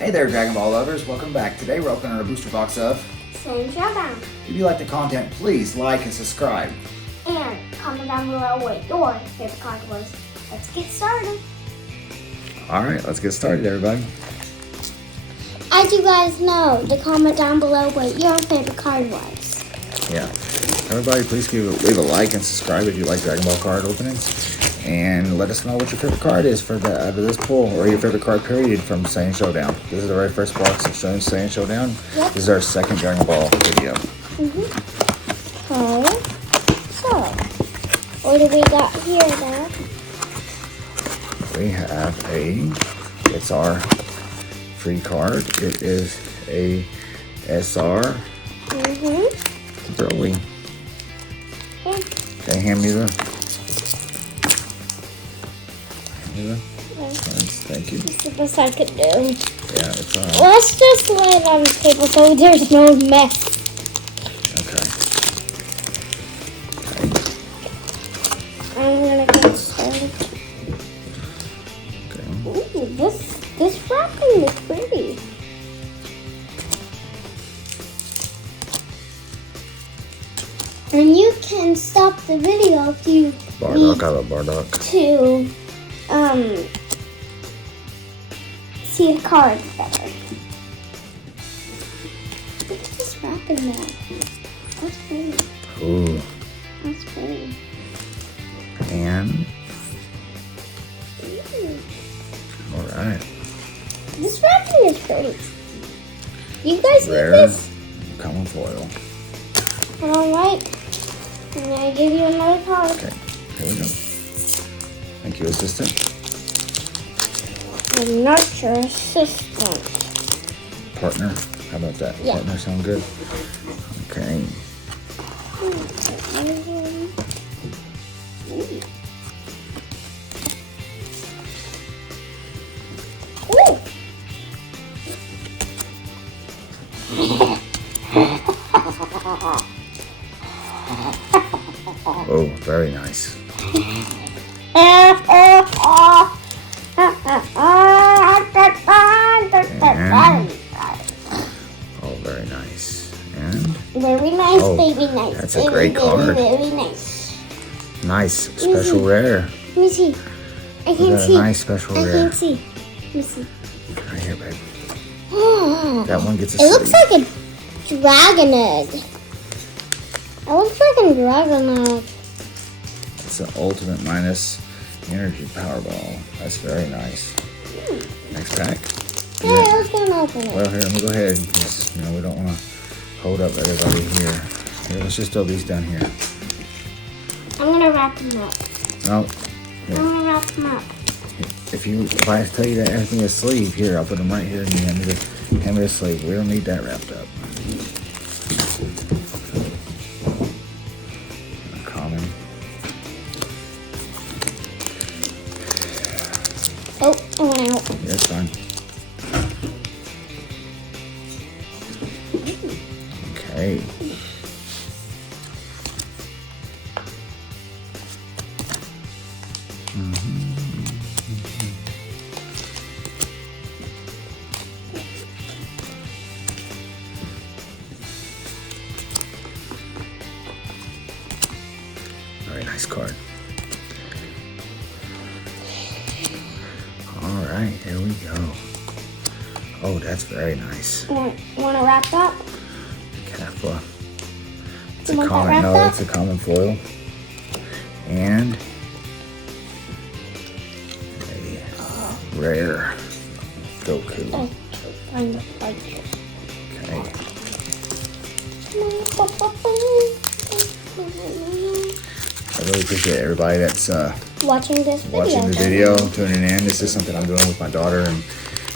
Hey there, Dragon Ball lovers. Welcome back. Today we're opening our booster box of Saiyan Showdown. If you like the content, please like and subscribe. And comment down below what your favorite card was. Let's get started. Alright, let's get started, everybody. As you guys know, to comment down below what your favorite card was. Yeah. Everybody, please leave a like and subscribe if you like Dragon Ball card openings. And let us know what your favorite card is out of this pull, or your favorite card period from Saiyan Showdown. This is the very first box of Saiyan Showdown. Yep. This is our second Dragon Ball video. Okay. So, what do we got here now? We have it's our free card. It is a SR Broly. Okay, hand me the cards. Thank you. This is the best I could do. Yeah, it's Let's just lay it on the table so there's no mess. Okay. I'm gonna get started. Okay. Ooh, this wrapping is pretty. And you can stop the video if you Bardock, I love Bardock. to see the card better. Look at this wrapping bag. That's pretty. Ooh. That's pretty. And Ooh. alright. This wrapping is pretty. You guys need Rare this? common foil. Alright. I'm gonna give you another card. Okay, here we go. Thank you, assistant. The nurture assistant. Partner. How about that? Yeah. Partner sound good? Okay. Ooh. Oh, very nice. Oh, very nice. And Very nice, Oh, baby, nice. that's a great card. Very nice. nice special rare. Let me see. I We can got see. a nice special I rare. can see. Let me see. Right here, babe. That one gets a It looks sleeve. like a dragon egg. It looks like a dragon egg. It's an ultimate minus energy powerball. That's very nice. Next pack. Yeah, let's go and open it. Well, here, let me go ahead. Because, we don't want to hold up everybody here. Here, let's just throw these down here. I'm gonna wrap them up. No. I'm gonna wrap them up. If I tell you that everything is sleeve, here, I'll put them right here and you hand me the sleeve. We don't need that wrapped up. Common. Oh, it went out. Yeah, it's fine. Okay. Very nice card. All right, here we go. Oh, that's very nice. Want to wrap up? Kappa. It's You a want that common. wrapped No, up? that's a common foil. And a rare Goku. Oh, find the card. Okay. I really appreciate everybody that's Watching this video. watching the video, tuning in. This is something I'm doing with my daughter, and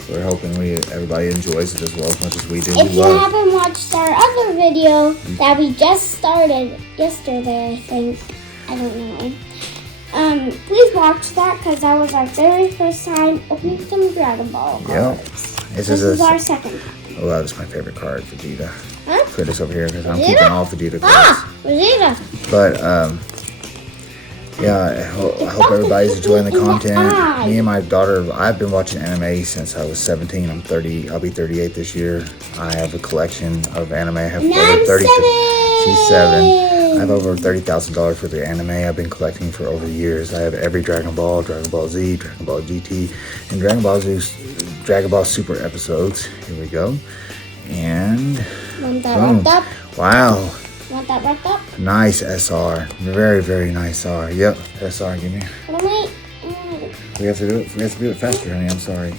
we're hoping everybody enjoys it as well as much as we do. If We you love. haven't watched our other video that we just started yesterday, I think. I don't know. Please watch that because that was our very first time opening some Dragon Ball Yep. cards. This This is is our second time. Oh, that was my favorite card, Vegeta. Huh? Put this over here because I'm Vegeta? keeping all Vegeta cards. Ah, Vegeta. But Yeah, I hope everybody's enjoying the content. Me and my daughter, I've been watching anime since I was 17. I'm 30. I'll be 38 this year. I have a collection of anime. I have over 30. She's 7. I have over $30,000 worth of anime I've been collecting for over the years. I have every Dragon Ball, Dragon Ball Z, Dragon Ball GT, and Dragon Ball Super episodes. Here we go. And boom. Wow. Want that wrapped up? Nice SR. Very, very nice SR. Yep. SR, give me. Wait. We have to do it. We have to do it faster, honey. I'm sorry.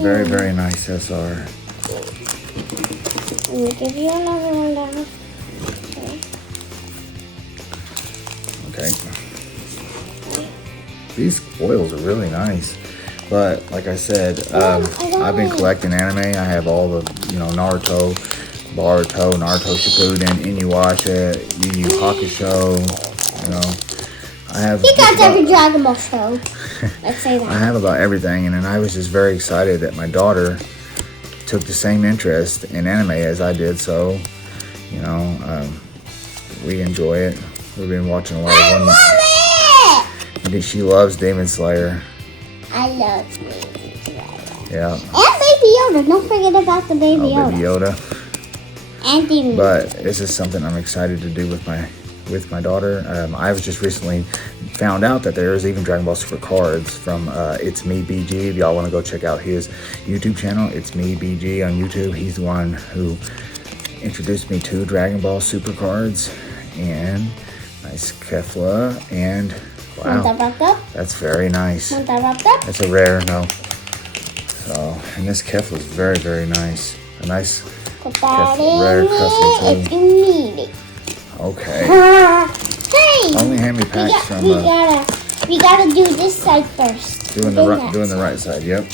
Very, very nice SR. Let me give you another one down. Okay. These oils are really nice. But like I said, I've been collecting anime. I have all the, Naruto, Boruto, Naruto Shippuden, Inuyasha, Yu Yu Hakusho. I have. He got every Dragon Ball show. Let's say that. I have about everything, and then I was just very excited that my daughter took the same interest in anime as I did. So, we enjoy it. We've been watching a lot of them. I love it. She loves Demon Slayer. I love Baby Yoda. Yeah. And Baby Yoda. Don't forget about the Baby Yoda. Baby Yoda. And Demon. But this is something I'm excited to do with my daughter. I was just recently found out that there is even Dragon Ball Super cards from It's Me BG. If y'all want to go check out his YouTube channel, It's Me BG on YouTube. He's the one who introduced me to Dragon Ball Super cards. And nice Kefla. And wow, want that wrapped up? That's very nice. Want that wrapped up? That's a rare, no. So, and this Kefla is very, very nice. A nice Put that rare in Kefla it if you need it. Okay. Hey! Only hand me packs from. We gotta do this side first. Doing the right side. Yep.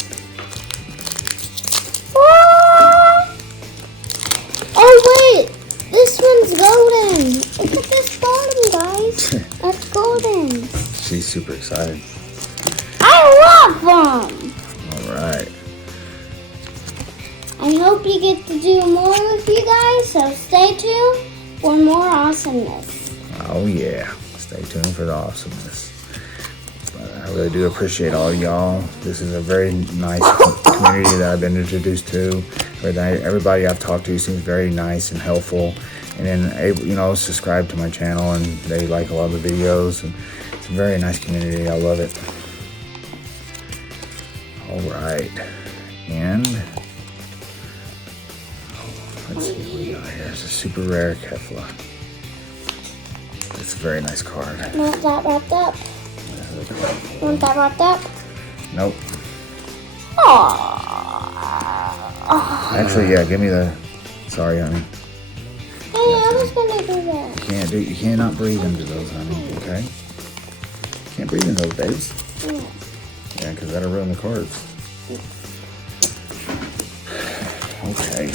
Oh wait, this one's golden. Look at this golden, guys. That's golden. She's super excited. I love them. All right. I hope we get to do more with you guys. So stay tuned for more awesomeness. Oh yeah, stay tuned for the awesomeness. But I really do appreciate all y'all. This is a very nice community that I've been introduced to. Everybody I've talked to seems very nice and helpful, and then subscribe to my channel, and they like a lot of the videos. And it's a very nice community. I love it. All right, and let's see what we got here. It's a super rare Kefla. It's a very nice card. Want that wrapped up? Want that wrapped up? Nope. Aww. Actually, yeah. Give me the. Sorry, honey. Hey, I was gonna do that. You cannot breathe into those, honey. Okay. Can't breathe into those, babes. Yeah, because that'll ruin the cards. Okay.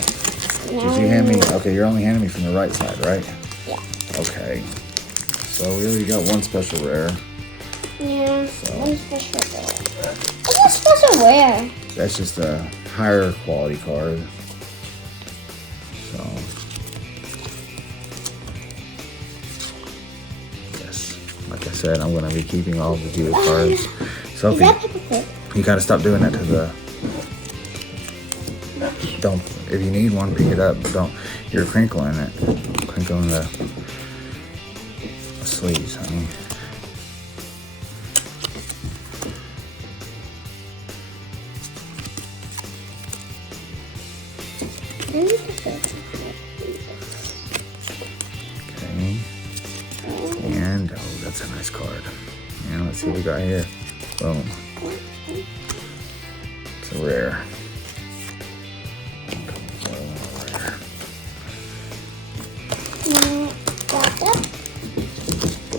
Did you hand me? Okay, you're only handing me from the right side, right? Yeah. Okay. So we already got one special rare. Yeah, one special rare. What's a special rare? That's just a higher quality card. So yes, like I said, I'm gonna be keeping all the Vegeta cards. Sophie, you gotta stop doing that to the. Don't. If you need one, pick it up. But don't. You're crinkling it. Crinkling the sleeves, honey. Okay. And oh, that's a nice card. And let's see what we got here. Boom. It's a rare.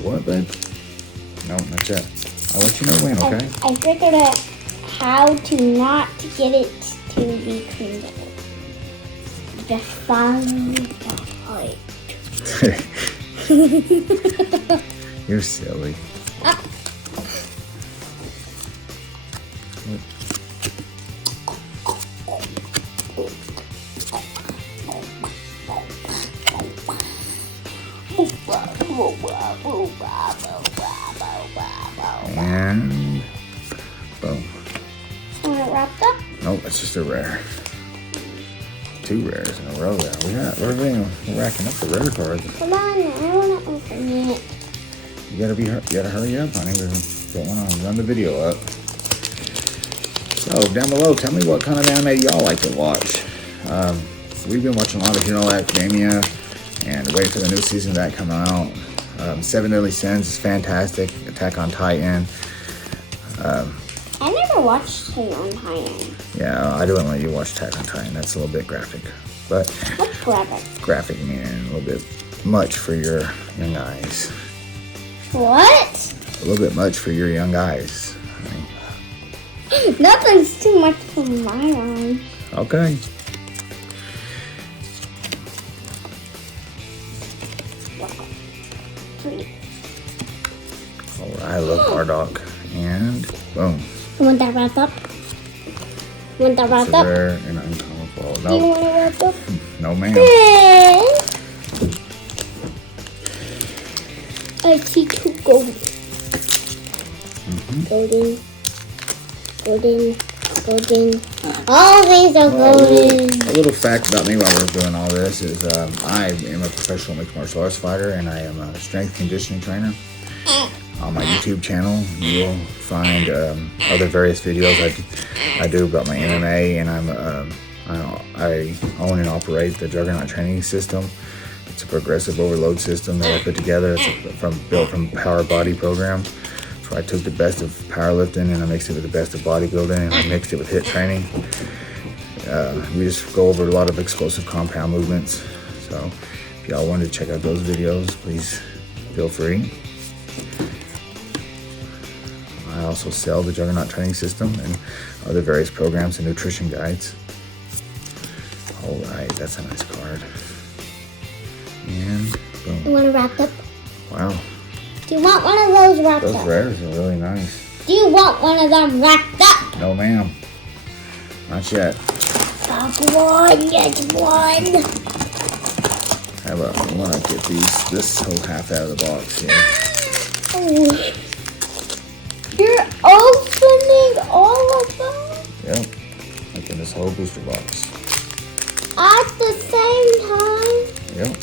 What, babe? No, not yet. I'll let you know when, okay? I figured out how to not get it to be crinkled. Just follow the height. You're silly. And boom. Want it wrapped up? Nope, it's just a rare. 2 rares in a row there. We're racking up the rare cards. Come on, I want to open it. You gotta hurry up, honey. We don't want to run the video up. So down below, tell me what kind of anime y'all like to watch. We've been watching a lot of Hero Academia and waiting for the new season of that coming out. 7 Deadly Sins is fantastic. Attack on Titan. I never watched Attack on Titan. Yeah, I don't let you watch Attack on Titan. That's a little bit graphic. But What's graphic? graphic meaning a little bit much for your young eyes. What? A little bit much for your young eyes. Nothing's too much for my eyes. Okay. Wow. 3. Alright, look, Hardock. And boom. You want that wrapped up? You want that wrapped It's a up? rare and uncommon ball. Do you No, want it wrapped up? no ma'am. I see 2 gold. Golden. All these are golden. A little fact about me while we're doing all this is I am a professional mixed martial arts fighter and I am a strength conditioning trainer. On my YouTube channel, you will find other various videos I do about my MMA, and I own and operate the Juggernaut training system. It's a progressive overload system that I put together. It's built from Power Body program. So I took the best of powerlifting and I mixed it with the best of bodybuilding and I mixed it with HIIT training. We just go over a lot of explosive compound movements. So if y'all wanted to check out those videos, please feel free. I also sell the Juggernaut training system and other various programs and nutrition guides. All right, that's a nice card. And boom. You want it wrapped up? Wow, Do you want one of those wrapped those up? rares are really nice. Do you want one of them wrapped up? No, ma'am. Not yet. Stop one, get one. How about I want to get this whole half out of the box here. Oh. You're opening all of them Yep. Open this whole booster box. at the same time? Yep.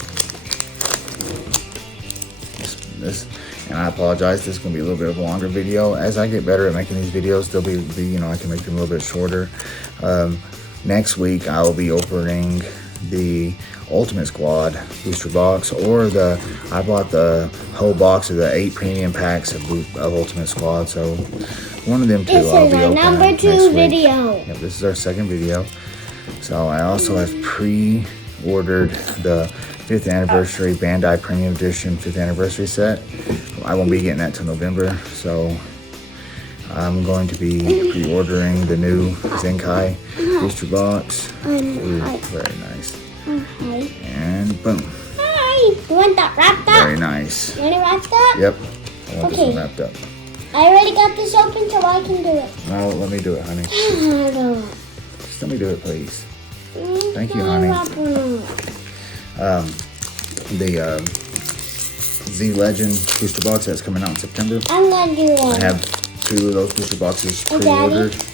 This, and I apologize. This is gonna be a little bit of a longer video. As I get better at making these videos, they'll be I can make them a little bit shorter. Next week I will be opening the Ultimate Squad booster box, or I bought the whole box of the 8 premium packs of Ultimate Squad. So one of them two This I'll is be our opening number next 2 week. video. Yep, this is our second video. So I also have pre-ordered the 5th anniversary Bandai Premium Edition 5th anniversary set. I won't be getting that till November, so I'm going to be pre-ordering the new Zenkai booster box. Ooh, very nice. Okay. And boom, Hi. You want that wrapped up? very nice. You want it wrapped up? Yep, I want this Okay. one wrapped up. I already got this open, so I can do it. No, let me do it, honey. I don't. Just let me do it, please. Thank you, Can I honey. wrap one up? The Z Legend booster box that's coming out in September. I'm gonna do I one. have 2 of those booster boxes Daddy? pre-ordered. Daddy,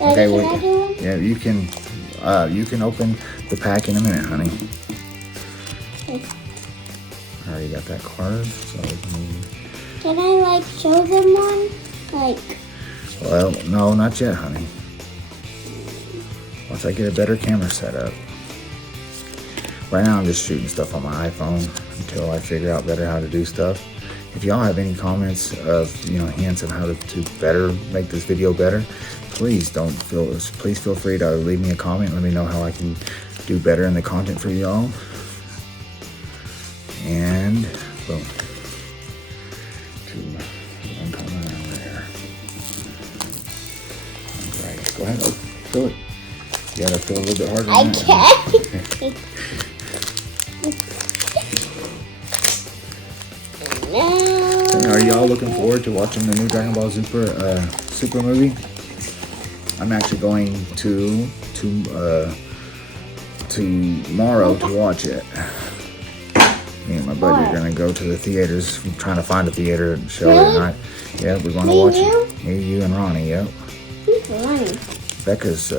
Okay, can well, I do one? yeah, you can open the pack in a minute, honey. Okay. I already got that card, so Can I show them one? well, no, not yet, honey. Once I get a better camera set up. Right now I'm just shooting stuff on my iPhone until I figure out better how to do stuff. If y'all have any comments of hints of how to better make this video better, please feel free to leave me a comment. Let me know how I can do better in the content for y'all. And boom. 2 uncommon and rare. Alright, go ahead, fill it. You gotta fill a little bit harder I than that. can't. No. Are y'all looking forward to watching the new Dragon Ball Super movie? I'm actually going to tomorrow to watch it. Me and my buddy are gonna go to the theaters. I'm trying to find a theater to show it tonight. Yeah, we're gonna watch it. Me, you, and Ronnie. Yep. Who's Ronnie? Becca's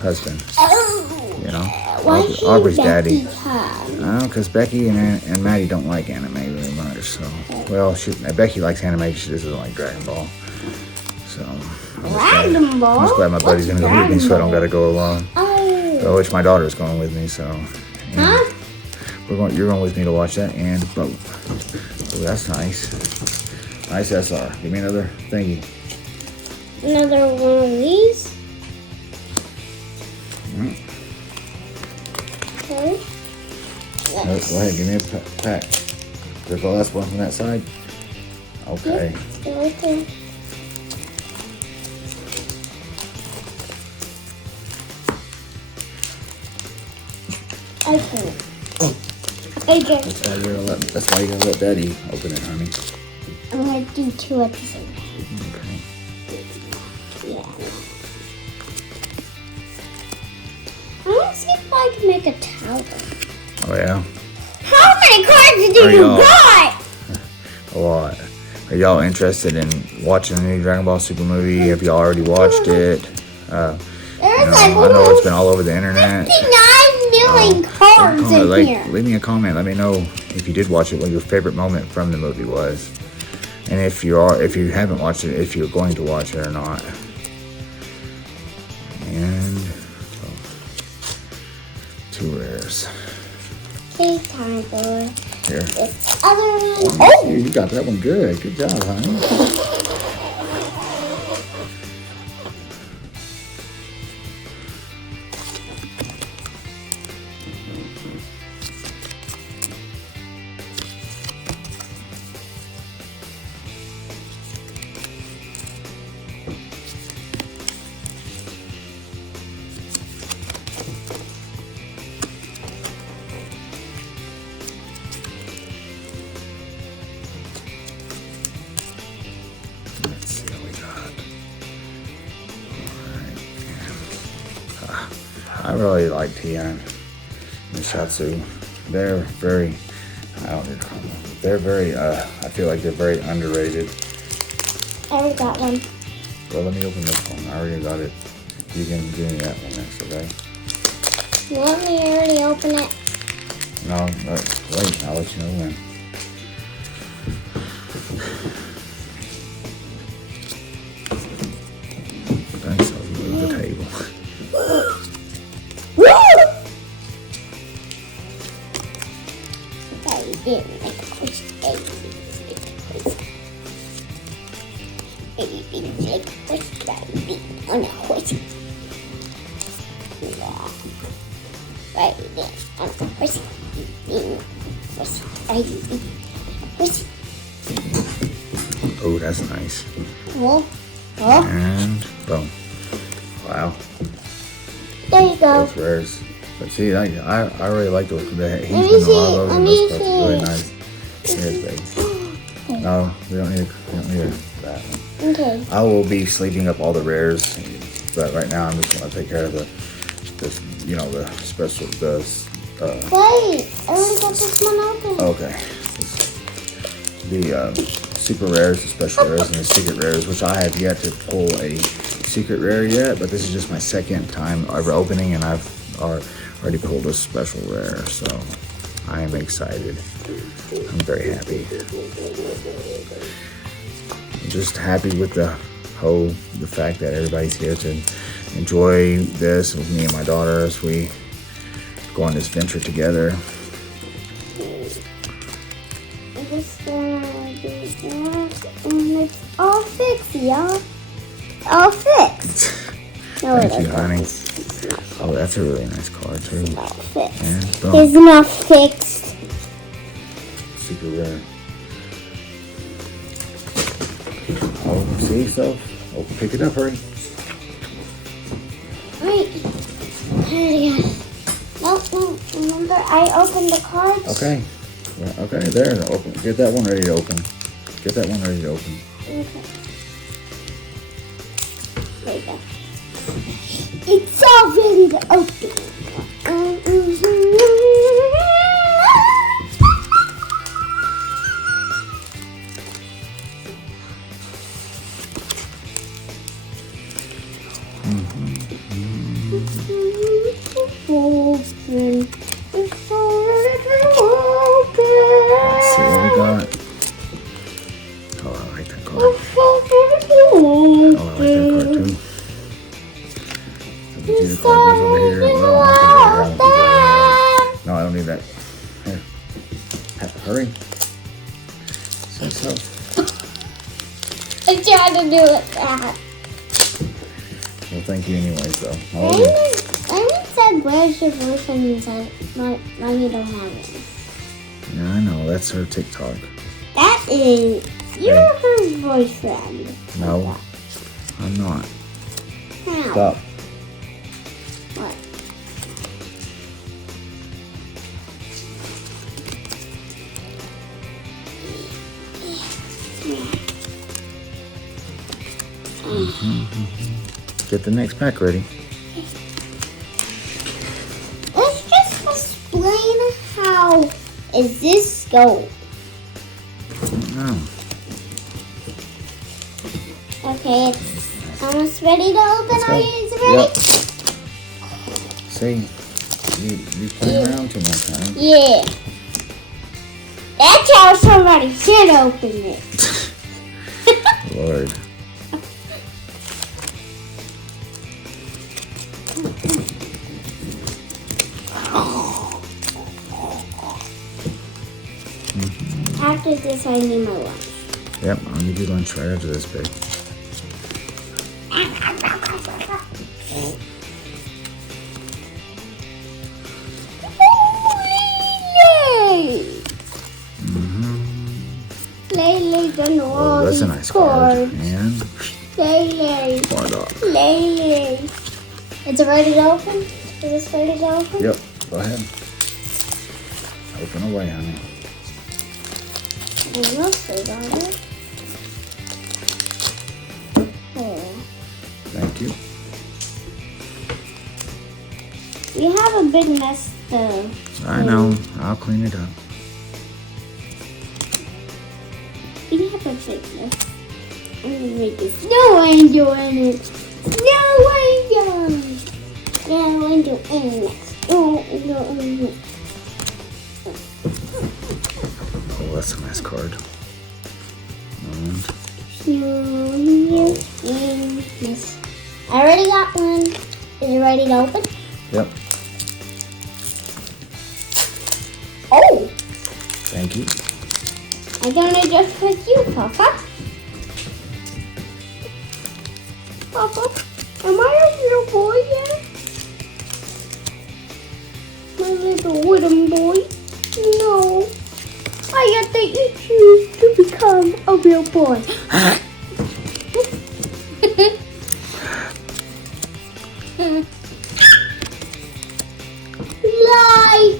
husband. Oh. You know, Why Aubrey's daddy. Huh? Because Becky and Maddie don't like anime very much. So, well, Becky likes anime. She doesn't like Dragon Ball. So, Dragon Ball. I'm just glad my buddy's gonna go with me, so I don't gotta go alone. Oh. Which my daughter's going with me. So, Huh? you're going with me to watch that and boat. Oh, that's nice. Nice SR. Give me another thingy. Another one of these. Okay. No, go ahead, give me a pack. There's the last one from that side. Okay. Yep, right there. Okay. Okay. That's why you're gonna let Daddy open it, honey. I'm gonna do 2 at the same time. Okay. Yeah. I want to see if I can make a tower. Oh yeah. How many cards do you got? A lot. Are y'all interested in watching the new Dragon Ball Super movie? Have y'all already watched it? I know it's been all over the internet. 59 million cards in here. Leave me a comment. Let me know if you did watch it, what your favorite moment from the movie was, and if you haven't watched it, if you're going to watch it or not. And 2 rares. Okay, time for Here. this other one. Oh, you got that one good. Good job, honey. Let's see what we got. Alright. I really like Tian and Shatsu. They're very, I don't know, they're very, I feel like they're very underrated. I already got one. Well, let me open this one. I already got it. You can give me that one next, okay? Let me already open it. No, wait, I'll let you know when. Thanks, I'll move the table. I didn't make a quiz. On a horse. Right there, on a horse. Oh, that's nice. Oh. And boom. Wow. There you go. Both rares. But see, I really like the he's Let me been a lot see, of those let and me those stuff's really see. nice. Here's baby. No, we don't need that one. Okay. I will be sleeping up all the rares, but right now I'm just gonna take care of the special Wait, I already got this one open. okay. The super rares, the special rares, and the secret rares, which I have yet to pull a secret rare yet, but this is just my second time ever opening, and I've already pulled a special rare, so I am excited. I'm very happy. I'm just happy with the fact that everybody's here to enjoy this with me and my daughter as we go on this venture together. It's all fixed, y'all. All fixed. No, Thank you, honey. Oh, that's a really nice card too. Not fixed. And boom. It's not fixed. Super rare. Oh, see stuff? Oh, pick it up, hurry. Wait. There you go. No. Remember, I opened the cards. Okay. Yeah, okay, there. Open. Get that one ready to open. Get that one ready to open. Okay. There you go. It's all ready to open. Open. It's already Let's see what we open. got. Oh, I like that card. It's already Oh, I like that card too. The Vegeta card goes over here. Well, I don't think I no, I don't need that. Here. Hurry. So. I tried to do it that. Well, thank you anyways, though. I love you. Simon said, where's your boyfriend? And said, Mommy don't have it. Yeah, I know. That's her TikTok. That is, you're her boyfriend. No, I'm not. How? Stop. What? Get the next pack ready. Let's just explain how is this going. Oh, Okay, it's almost ready to open. Let's go. Are you ready? Yep. See, you playing around too much, huh? Yeah. That's how somebody should open it. Lord. After this, I need my lunch. Yep, I'll give you lunch right after this, babe. Lele gonna Oh, that's a nice card. And Lele. card off. Lele. Is it ready to open? Is this ready to open? Yep, go ahead. Open away, honey. There's no food on it. Oh. Thank you. We have a big mess though. I know. I'll clean it up. We have a big mess. I'm gonna make this. No, I ain't doing it. No, I ain't doing it. No, I ain't doing it. No. Oh, that's a nice card. And Yes. I already got one. Is it ready to open? yep, Oh! thank you. I'm gonna just put you, Papa. Papa, am I a little boy yet? My little wooden boy? No. I have to choose to become a real boy. Lie!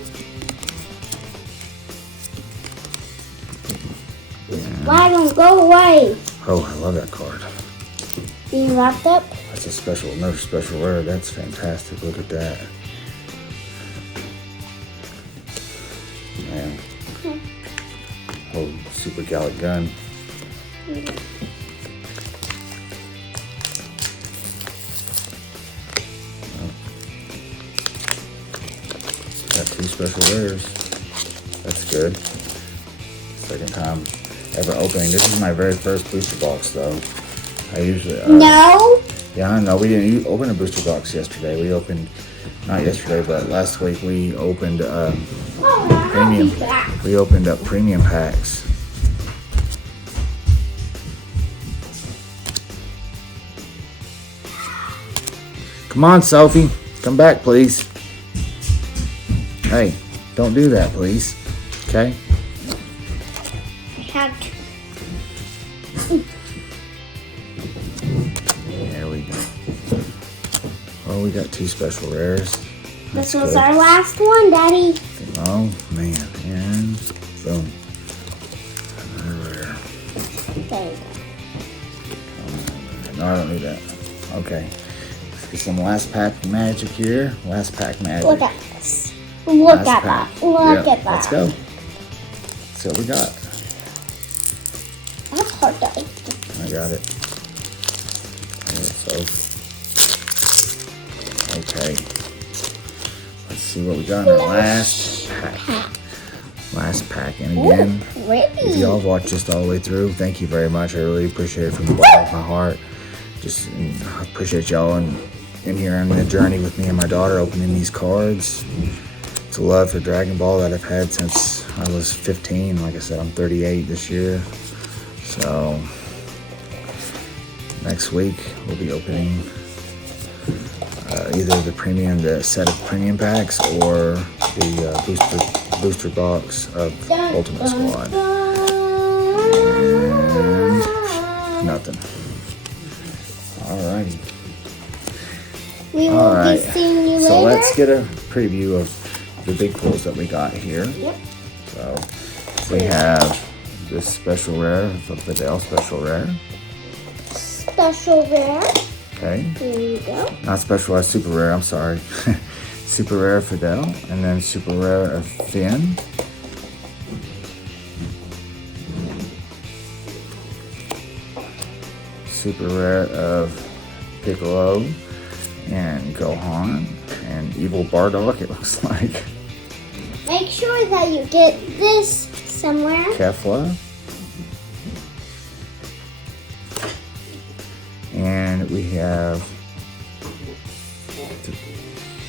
Why don't go away? Oh, I love that card. Being wrapped up? That's a special, another special rare. That's fantastic. Look at that. Man. Oh, super Gallic gun. Got two special rares. That's good. Second time ever opening. This is my very first booster box, though. I usually No. yeah, I know. We didn't open a booster box yesterday. We opened not yesterday, but last week we opened premium. We opened up premium packs. Come on, Sophie. Come back, please. Hey, don't do that, please. Okay? There we go. Oh, we got two special rares. This That's was good. our last one, Daddy. Oh, man. And boom. Another rare. There you go. No, I don't need that. Okay. Let's get some last pack magic here. Last pack magic. Look at this. Look Last at pack. that. Look Yep, at that. Let's go. See what we got. That's hard to open. I got it. So, okay. see what we got in the last pack. Last pack. And again, if y'all have watched this all the way through, thank you very much. I really appreciate it from the bottom of my heart. Just appreciate y'all in here on the journey with me and my daughter opening these cards. It's a love for Dragon Ball that I've had since I was 15. Like I said, I'm 38 this year. So next week we'll be opening either the set of premium packs or the booster box of Ultimate Squad. And nothing. Alrighty. We will be seeing you later. So let's get a preview of the big pulls that we got here. Yep. So we have this special rare, the Fidel special rare. Special rare. Okay. Here you go. Not specialized, super rare, I'm sorry. Super rare Fidel, and then super rare of Finn. Super rare of Piccolo and Gohan and Evil Bardock, it looks like. Make sure that you get this somewhere. Kefla. And we have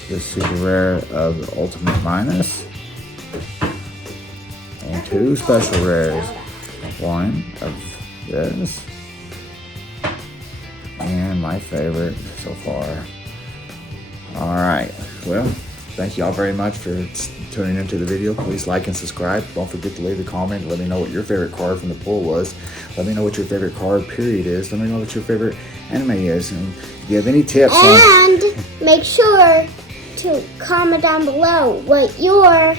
the super rare of Ultimate Minus. And two special rares. One of this. And my favorite so far. Alright, well, thank you all very much for tuning into the video. Please like and subscribe. Don't forget to leave a comment. Let me know what your favorite card from the pull was. Let me know what your favorite card period is. Let me know what your favorite anime is. And if you have any tips and make sure to comment down below what your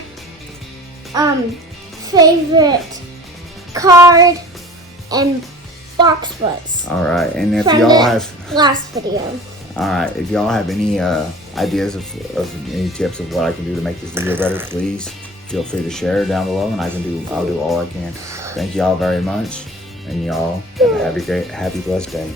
favorite card and box was. Alright, and if from y'all the have last video. Alright, if y'all have any ideas of any tips of what I can do to make this video better, please feel free to share down below, and I'll do all I can. Thank y'all very much, and y'all have a happy blessed day.